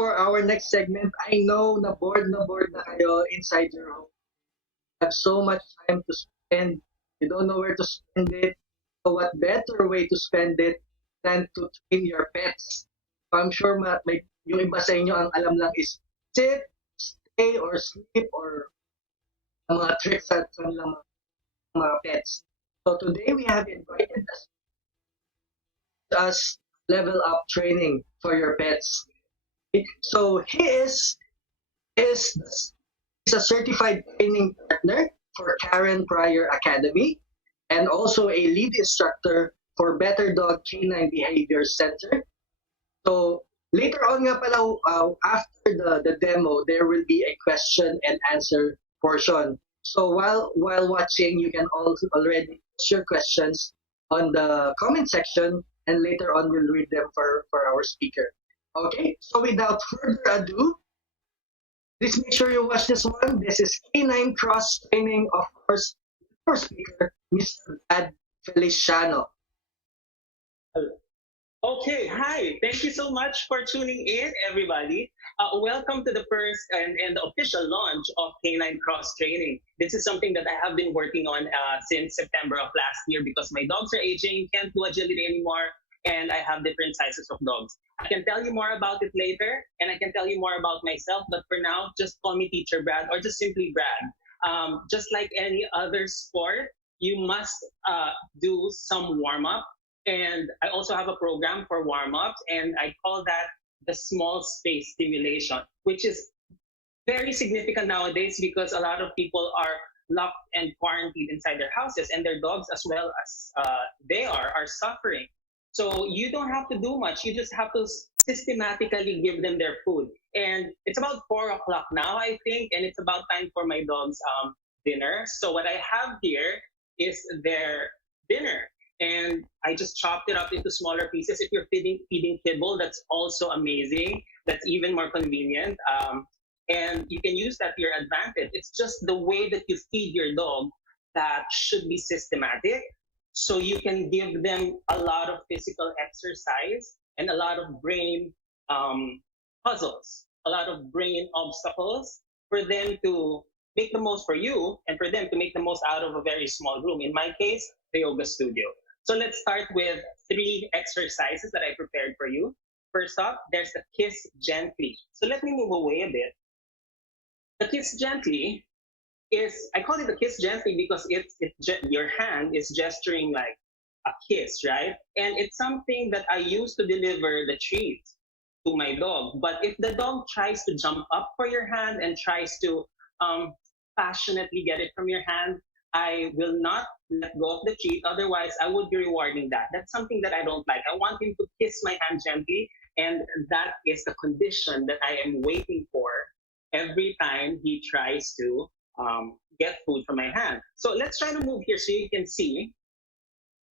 for our next segment, I know na bored na kayo inside your home. You have so much time to spend. You don't know where to spend it. So what better way to spend it than to train your pets? I'm sure may, yung iba sa inyo ang alam lang is sit, stay, or sleep, or mga tricks at kanilang mga pets. So today we have invited us level up training for your pets. So is is a certified training partner for Karen Pryor Academy and also a lead instructor for Better Dog Canine Behavior Center. So later on nga pala, after the demo, there will be a question and answer portion. So while watching, you can also already post your questions on the comment section, and later on we'll read them for our speaker. Okay, so without further ado, please make sure you watch this one. This is Canine Cross Training, of course, our speaker, Mr. Brad Feliciano. Okay, hi. Thank you so much for tuning in, everybody. Welcome to the first and the official launch of Canine Cross Training. This is something that I have been working on since September of last year because my dogs are aging, can't do agility anymore, and I have different sizes of dogs. I can tell you more about it later, and I can tell you more about myself, but for now, just call me Teacher Brad or just simply Brad. Just like any other sport, you must do some warm-up. And I also have a program for warm-ups, and I call that the small space stimulation, which is very significant nowadays because a lot of people are locked and quarantined inside their houses, and their dogs, as well as they are suffering. So you don't have to do much. You just have to systematically give them their food. And it's about 4 o'clock now, I think, and it's about time for my dogs' dinner. So what I have here is their dinner. And I just chopped it up into smaller pieces. If you're feeding kibble, that's also amazing. That's even more convenient. And you can use that to your advantage. It's just the way that you feed your dog that should be systematic. So you can give them a lot of physical exercise and a lot of brain puzzles, a lot of brain obstacles for them to make the most for you and for them to make the most out of a very small room. In my case, the yoga studio. So let's start with 3 exercises that I prepared for you. First up, there's the kiss gently. So let me move away a bit. The kiss gently is, I call it the kiss gently because your hand is gesturing like a kiss, right? And it's something that I use to deliver the treat to my dog. But if the dog tries to jump up for your hand and tries to passionately get it from your hand, I will not let go of the treat. Otherwise, I would be rewarding that. That's something that I don't like. I want him to kiss my hand gently, and that is the condition that I am waiting for every time he tries to get food from my hand. So let's try to move here so you can see.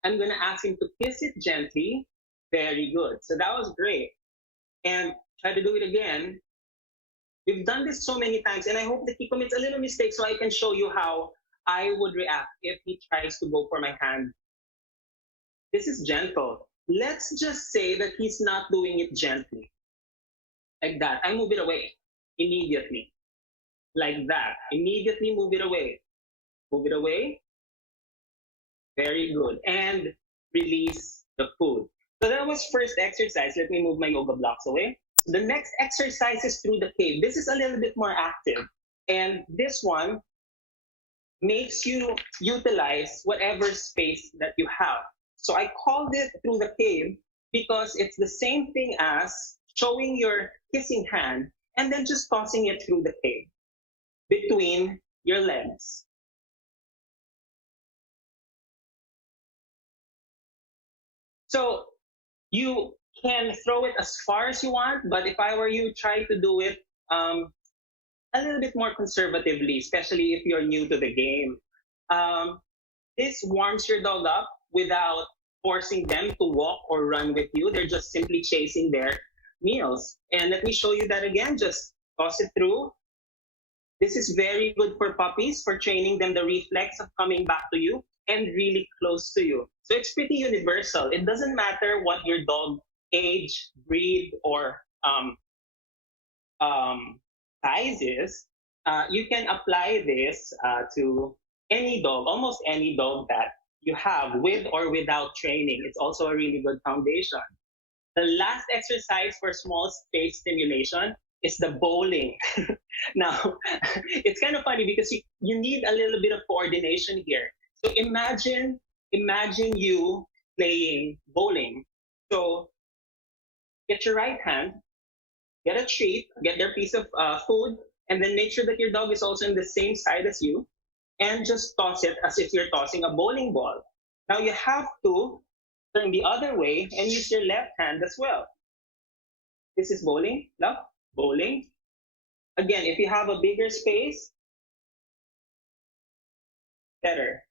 I'm going to ask him to kiss it gently. Very good. So that was great. And try to do it again. We've done this so many times, and I hope that he commits a little mistake so I can show you how I would react if he tries to go for my hand. This is gentle. Let's just say that he's not doing it gently. Like that. I move it away immediately. Like that. Immediately move it away. Move it away. Very good. And release the food. So that was first exercise. Let me move my yoga blocks away. The next exercise is through the cave. This is a little bit more active. And this one makes you utilize whatever space that you have. So I called it through the cave because it's the same thing as showing your kissing hand and then just tossing it through the cave between your legs. So you can throw it as far as you want, but if I were you, try to do it a little bit more conservatively, especially if you're new to the game. This warms your dog up without forcing them to walk or run with you. They're just simply chasing their meals. And let me show you that again. Just toss it through. This is very good for puppies, for training them the reflex of coming back to you and really close to you. So it's pretty universal. It doesn't matter what your dog age, breed, or sizes, you can apply this to any dog, almost any dog that you have with or without training. It's also a really good foundation. The last exercise for small space stimulation is the bowling. Now, it's kind of funny because you need a little bit of coordination here. So imagine you playing bowling. So get your right hand, get a treat, get their piece of food, and then make sure that your dog is also on the same side as you, and just toss it as if you're tossing a bowling ball. Now you have to turn the other way and use your left hand as well. This is bowling, love, bowling. Again, if you have a bigger space, better.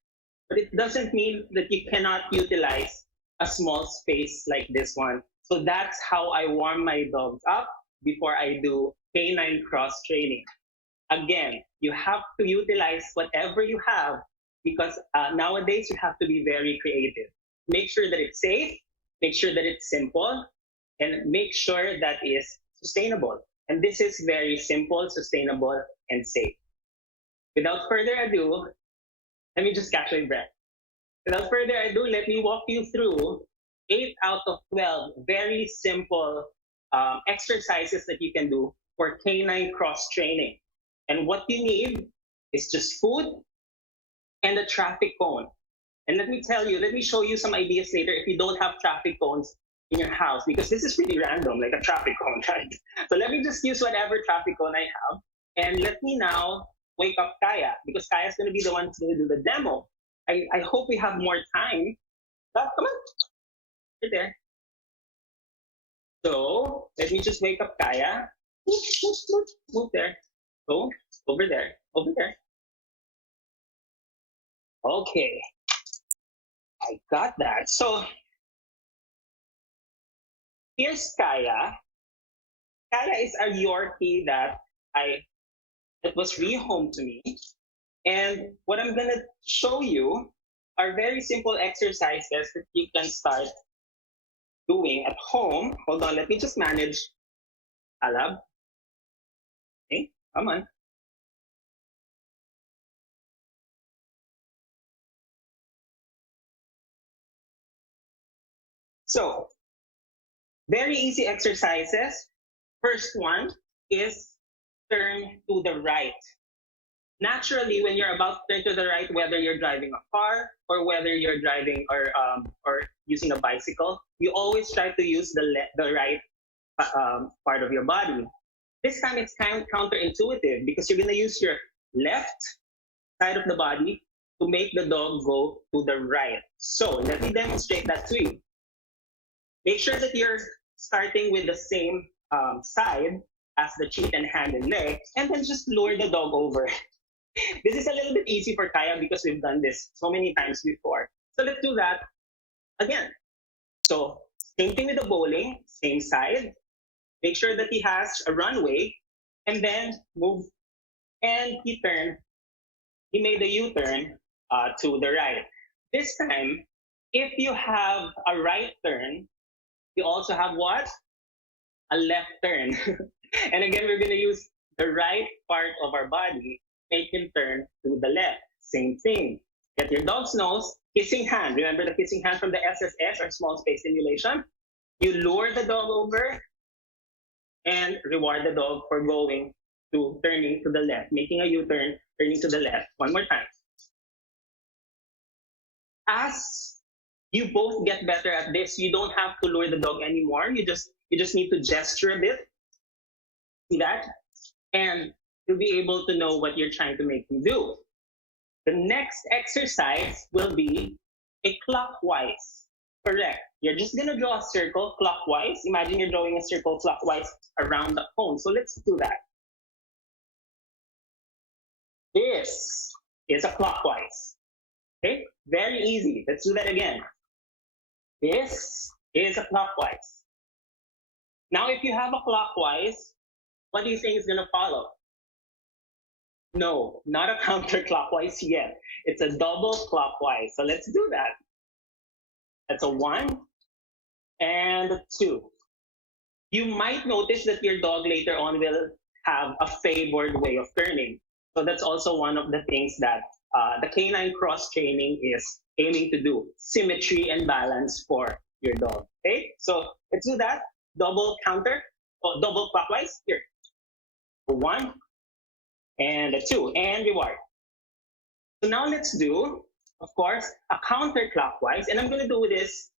But it doesn't mean that you cannot utilize a small space like this one. So that's how I warm my dogs up before I do canine cross training. Again, you have to utilize whatever you have because nowadays you have to be very creative. Make sure that it's safe, make sure that it's simple, and make sure that is sustainable. And this is very simple, sustainable, and safe. Without further ado, let me just catch my breath. Without further ado, let me walk you through 8 out of 12 very simple exercises that you can do for canine cross training. And what you need is just food and a traffic cone. And let me show you some ideas later if you don't have traffic cones in your house, because this is pretty random, like a traffic cone, right? So let me just use whatever traffic cone I have. And let me now wake up Kaya, because Kaya's going to be the one to do the demo. I hope we have more time. Come on, right there. So let me just wake up Kaya. Move there. Go over there. Over there. Okay. I got that. So here's Kaya. Kaya is a Yorkie that was rehomed to me. And what I'm gonna show you are very simple exercises that you can start doing at home. Hold on, let me just manage Alab. Okay, come on. So, very easy exercises. First one is turn to the right. Naturally, when you're about to turn to the right, whether you're driving a car or whether you're driving or using a bicycle, you always try to use the right part of your body. This time it's kind of counterintuitive because you're going to use your left side of the body to make the dog go to the right. So let me demonstrate that to you. Make sure that you're starting with the same side as the cheek and hand and leg, and then just lure the dog over. This is a little bit easy for Kaya because we've done this so many times before. So let's do that again. So same thing with the bowling, same side. Make sure that he has a runway, and then move. And he made a U-turn to the right. This time, if you have a right turn, you also have what? A left turn. And again, we're going to use the right part of our body, make him turn to the left. Same thing. Get your dog's nose, kissing hand. Remember the kissing hand from the SSS or small space stimulation? You lure the dog over and reward the dog for turning to the left, making a U-turn, turning to the left. One more time. As you both get better at this, you don't have to lure the dog anymore. You just need to gesture a bit. See that? And you'll be able to know what you're trying to make him do. The next exercise will be a clockwise. Correct. You're just going to draw a circle clockwise. Imagine you're drawing a circle clockwise around the cone. So let's do that. This is a clockwise. Okay? Very easy. Let's do that again. This is a clockwise. Now, if you have a clockwise, what do you think is going to follow? No, not a counterclockwise yet. It's a double clockwise. So let's do that. That's a 1 and a 2. you might notice that your dog later on will have a favored way of turning. So that's also one of the things that the canine cross training is aiming to do: symmetry and balance for your dog. Okay, so let's do that. Double counter, or double clockwise. Here, 1 and a 2, and reward. So now let's do, of course, a counterclockwise, and I'm going to do this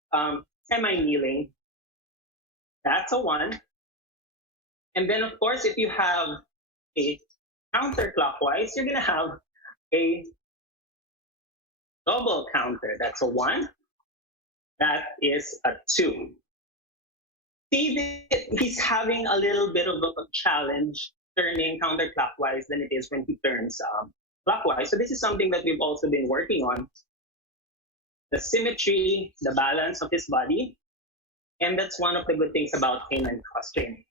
semi-kneeling. That's a 1. And then, of course, if you have a counterclockwise, you're going to have a double counter. That's a 1. That is a 2. See, he's having a little bit of a challenge turning counterclockwise than it is when he turns clockwise. So this is something that we've also been working on: the symmetry, the balance of his body. And that's one of the good things about canine cross training.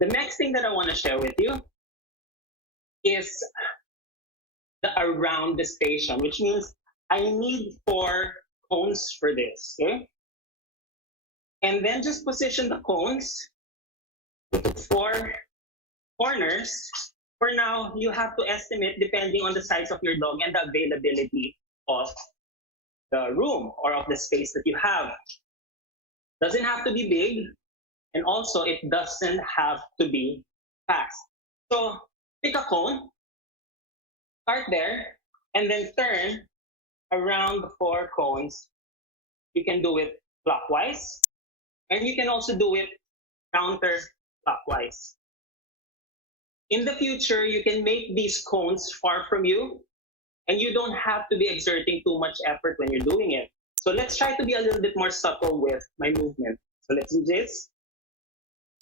The next thing that I want to share with you is the around the station, which means I need 4 cones for this. Okay? And then just position the cones to 4 corners. For now, you have to estimate depending on the size of your dog and the availability of the room or of the space that you have. Doesn't have to be big, and also it doesn't have to be fast. So pick a cone, start there, and then turn around the 4 cones. You can do it clockwise, and you can also do it counterclockwise. In the future, you can make these cones far from you, and you don't have to be exerting too much effort when you're doing it. So let's try to be a little bit more subtle with my movement. So let's do this.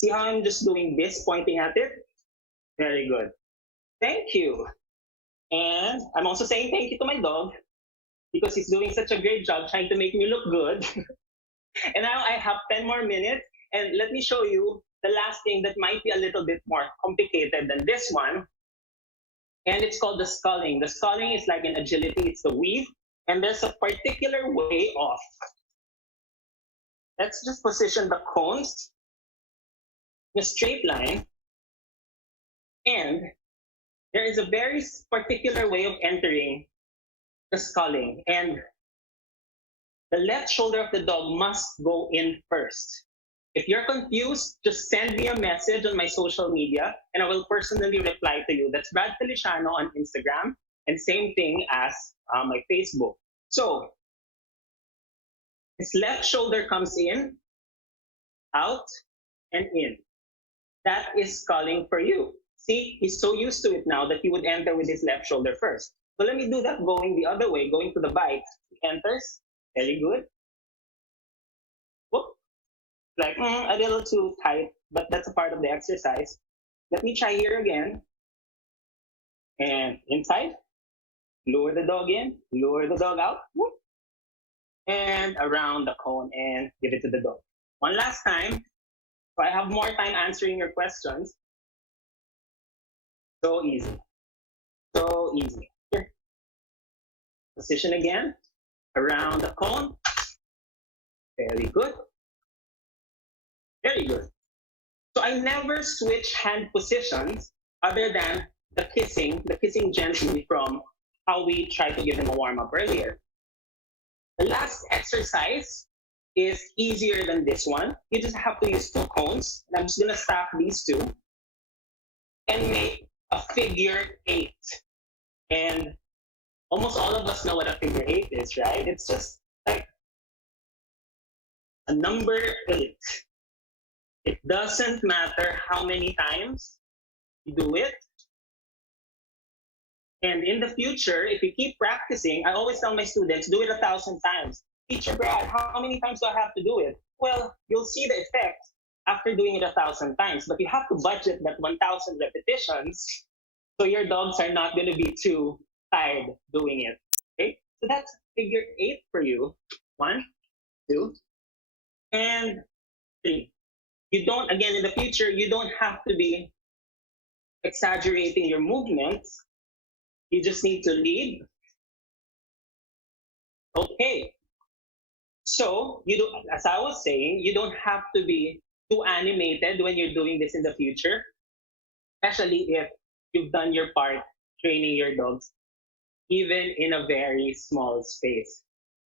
See how I'm just doing this, pointing at it? Very good. Thank you. And I'm also saying thank you to my dog because he's doing such a great job trying to make me look good. And now I have 10 more minutes. And let me show you the last thing that might be a little bit more complicated than this one. And it's called the sculling. The sculling is like in agility, it's the weave. And there's a particular way of. Let's just position the cones in a straight line. And there is a very particular way of entering the sculling. And the left shoulder of the dog must go in first. If you're confused, just send me a message on my social media and I will personally reply to you. That's Brad Feliciano on Instagram, and same thing as my Facebook. So his left shoulder comes in, out, and in. That is sculling for you. See, he's so used to it now that he would enter with his left shoulder first. So let me do that going the other way, going to the bite. He enters, very good. Whoop. Like a little too tight, but that's a part of the exercise. Let me try here again. And inside, lure the dog in, lure the dog out, whoop, and around the cone and give it to the dog. One last time, so I have more time answering your questions. So easy, so easy. Here, position again, around the cone, very good. Very good. So I never switch hand positions other than the kissing gently from how we tried to give him a warm-up earlier. The last exercise is easier than this one. You just have to use 2 cones. And I'm just gonna stack these 2 and make a figure 8. And almost all of us know what a figure 8 is, right? It's just like a number 8. It doesn't matter how many times you do it. And in the future, if you keep practicing, I always tell my students, do it 1,000 times. Teacher Brad, how many times do I have to do it? Well, you'll see the effect after doing it 1,000 times, but you have to budget that 1,000 repetitions so your dogs are not going to be too tired doing it. Okay, so that's figure 8 for you. 1, 2, and 3. You don't, again, in the future, you don't have to be exaggerating your movements. You just need to lead. Okay. So, you do, as I was saying, you don't have to be too animated when you're doing this in the future, especially if you've done your part training your dogs, even in a very small space.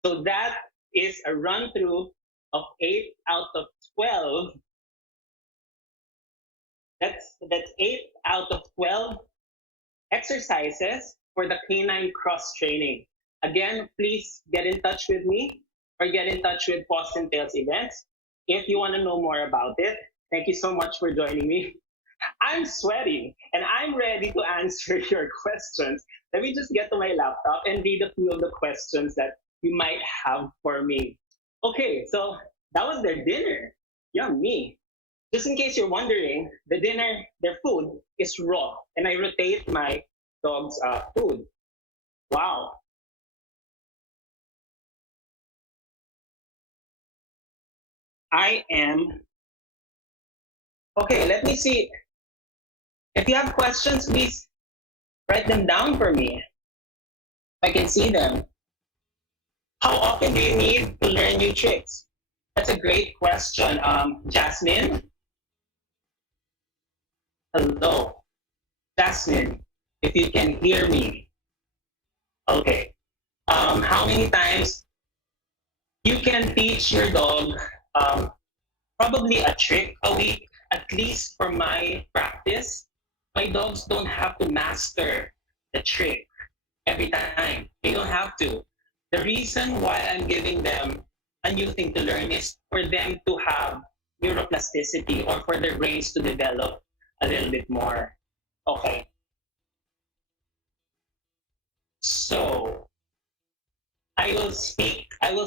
So that is a run through of 8 out of 12. That's 8 out of 12 exercises for the canine cross training. Again, please get in touch with me or get in touch with Paws and Tails events if you want to know more about it. Thank you so much for joining me. I'm sweaty and I'm ready to answer your questions. Let me just get to my laptop and read a few of the questions that you might have for me. Okay, so that was their dinner. Yummy. Just in case you're wondering, the dinner, their food is raw, and I rotate my dog's food. Wow. I am. Okay, let me see. If you have questions, please write them down for me. I can see them. How often do you need to learn new tricks? That's a great question. Jasmine, hello. Jasmine, if you can hear me. Okay. How many times you can teach your dog probably a trick a week, at least for my practice. My dogs don't have to master the trick every time. They don't have to. The reason why I'm giving them a new thing to learn is for them to have neuroplasticity or for their brains to develop a little bit more. Okay. So I will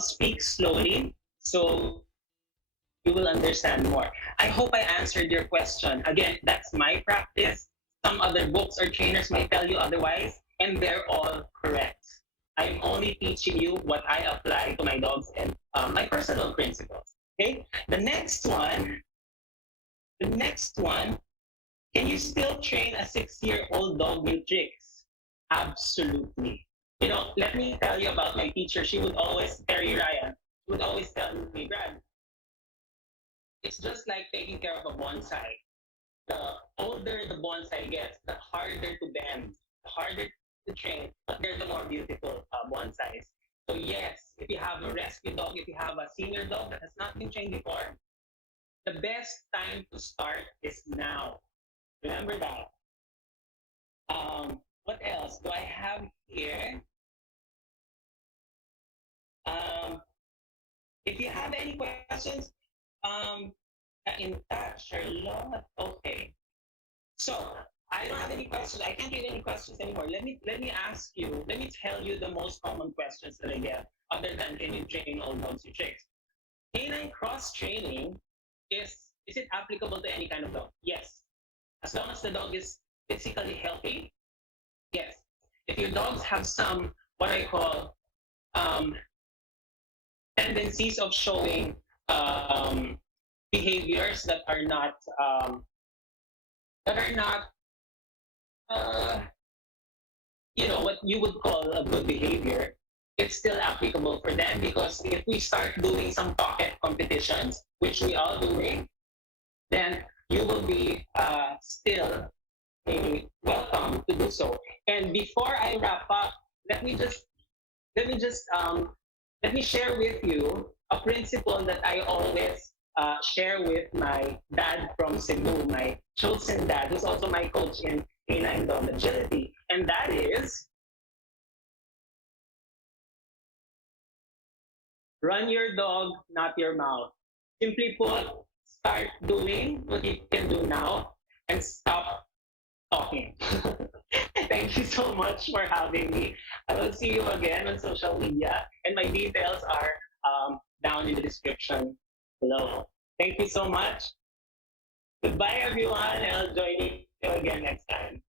speak slowly so you will understand more. I hope I answered your question. Again, that's my practice. Some other books or trainers might tell you otherwise, and they're all correct. I'm only teaching you what I apply to my dogs and my personal principles. Okay. The next one. Can you still train a 6-year-old dog new tricks? Absolutely. Let me tell you about my teacher. She would always, Terry Ryan, would always tell me, Brad, it's just like taking care of a bonsai. The older the bonsai gets, the harder to bend, the harder to train, but they're the more beautiful bonsais. So yes, if you have a rescue dog, if you have a senior dog that has not been trained before, the best time to start is now. Remember that. What else do I have here? Um, if you have any questions, in touch, Charlotte. Okay. So I don't have any questions. I can't read any questions anymore. Let me ask you. Let me tell you the most common questions that I get, other than can you train all dogs with tricks? Canine cross training is it applicable to any kind of dog? Yes. As long as the dog is physically healthy, yes. If your dogs have some what I call um, tendencies of showing behaviors that are not uh, what you would call a good behavior, it's still applicable for them because if we start doing some pocket competitions, which we are doing, then you will be still welcome to do so. And before I wrap up, let me just let me just let me share with you a principle that I always share with my dad from Cebu, my chosen dad, who's also my coach in canine dog agility, and that is run your dog, not your mouth. Simply put, start doing what you can do now and stop talking. Thank you so much for having me. I will see you again on social media, and my details are down in the description below. Thank you so much. Goodbye, everyone, and I'll join you again next time.